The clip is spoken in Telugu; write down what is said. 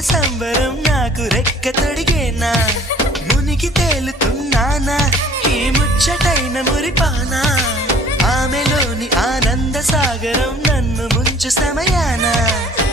సంబరం నాకు రెక్క తొడిగేనా మునిగి తేలుతున్నానా ఈ ముచ్చటైన మురిపానా ఆమెలోని ఆనంద సాగరం నన్ను ముంచు సమయానా